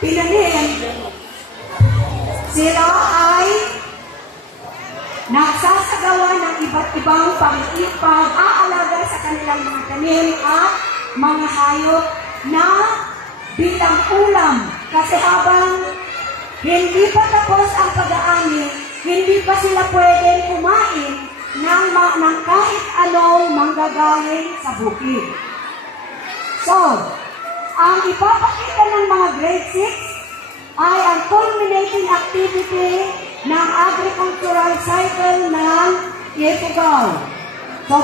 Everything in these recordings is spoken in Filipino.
pinanin, sila ay nagsasagawa ng iba't ibang pag-aalaga sa kanilang mga tanim at mga hayop na bilang ulam. Kasi habang hindi pa tapos ang pag-aani, hindi pa sila pwedeng kumain ng kahit anong manggagaling sa bukid. So, ang ipapakita ng mga grade 6 ay ang culminating activity ng agricultural cycle ng Ifugao. So,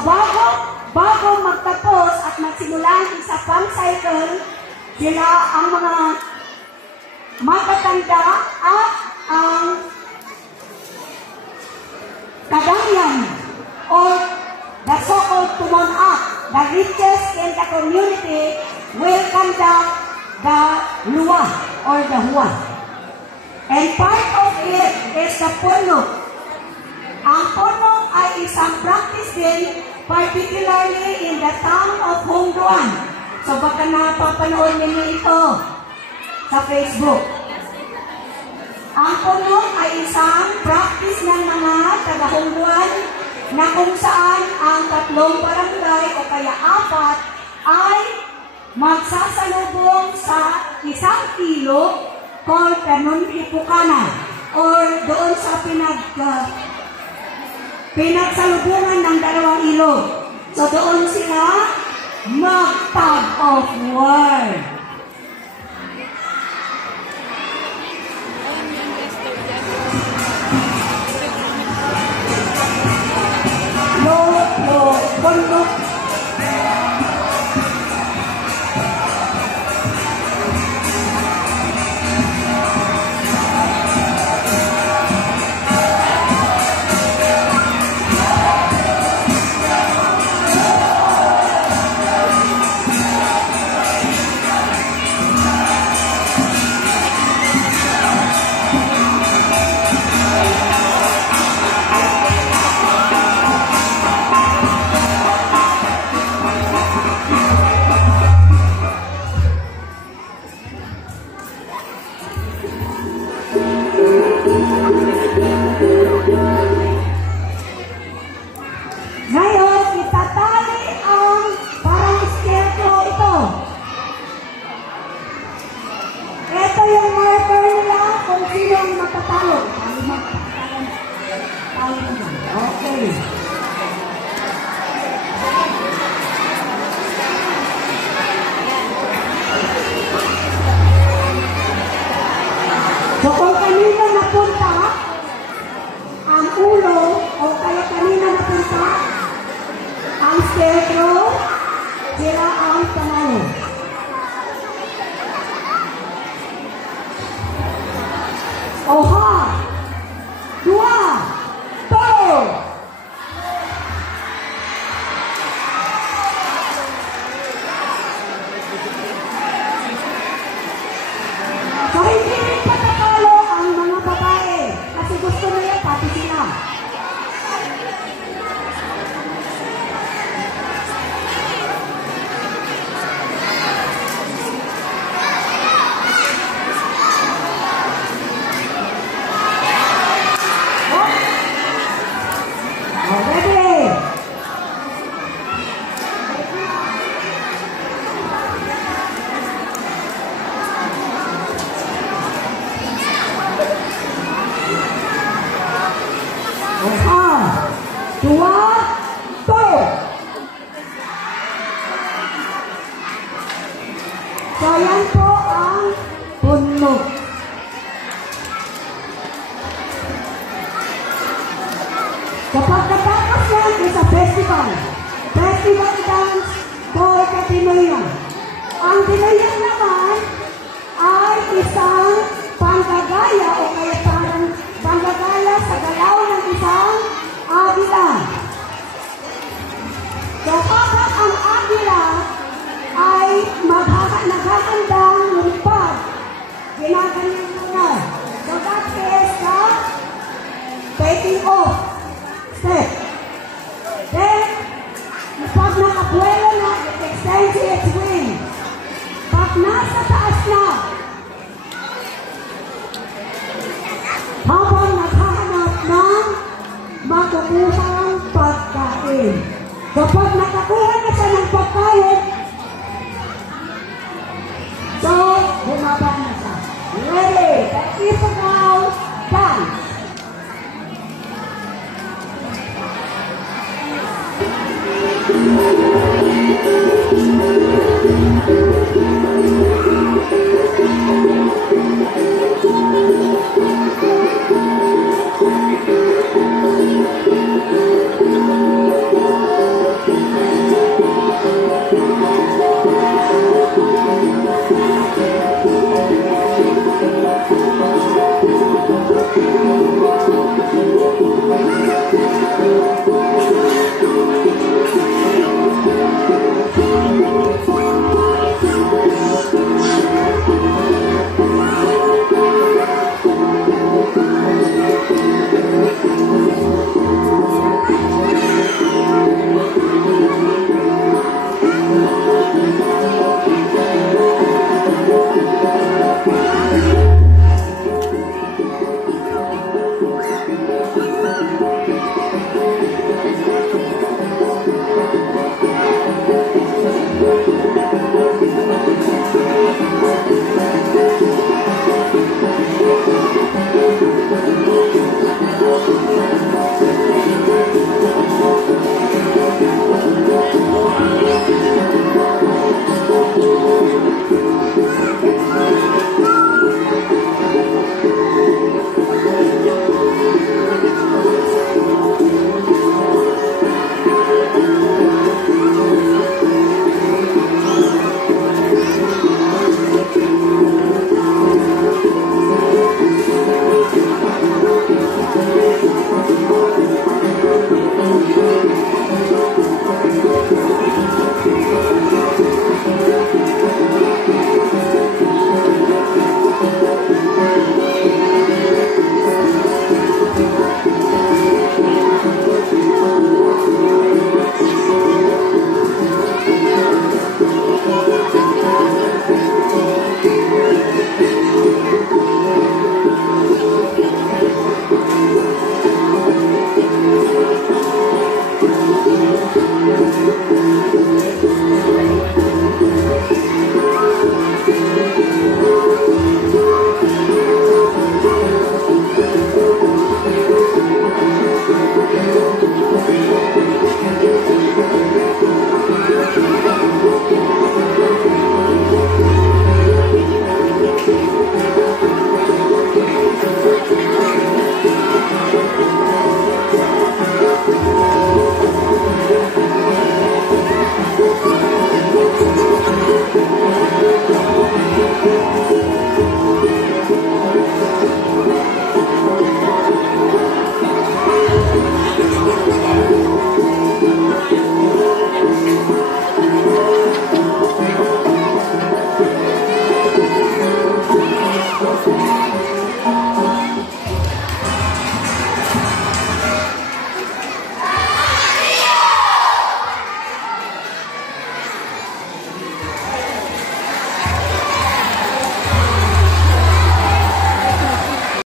bago magtapos at magsimula ang isa pang cycle, sila ang mga matatanda at ang kagamian or the so-called tumon-up, the richest in the community will conduct the luwa or the huwa. And part of it is the punok. Ang punok ay isang practice din, particularly in the town of Hongduan. So baka napapanood ninyo ito sa Facebook. Ang punok ay isang practice ng mga taga-Hongduan na kung saan ang 3 barangay o kaya 4 ay magsasalubong sa 1 kilo called Penunipukana or doon sa pinagsalubungan ng 2 ilog. So doon sila mag-tug of war. Punok. Ngayon, itatali ang parang scarecrow ito. Ito yung marker nila kung sino ang matatalo. Okay. So kung kanina napunta ang ulo o kaya kanina napunta ang scarecrow, sila ang panalo. Oha! 2, 3. So hindi rin patatalo ang mga babae kasi gusto nila pati sila. So, yan po ang punok. Kapag natapos yan, is a festival. Festival dance for Katinoyan. Ang Tinoyan naman ay isang panggagaya o kaya parang panggagaya sa galaw ng isang agila. So, kapag ang agila ay naghahandang lumipad, ginaganyan muna. So that is the taking off step. Then, pag nakabuelo na, it extends its wing. Pag nasa taas na, mabuhang pagkain. Kapag nakakuha na siya ng pagkain, so, bumaba na siya. Ready? If now, done.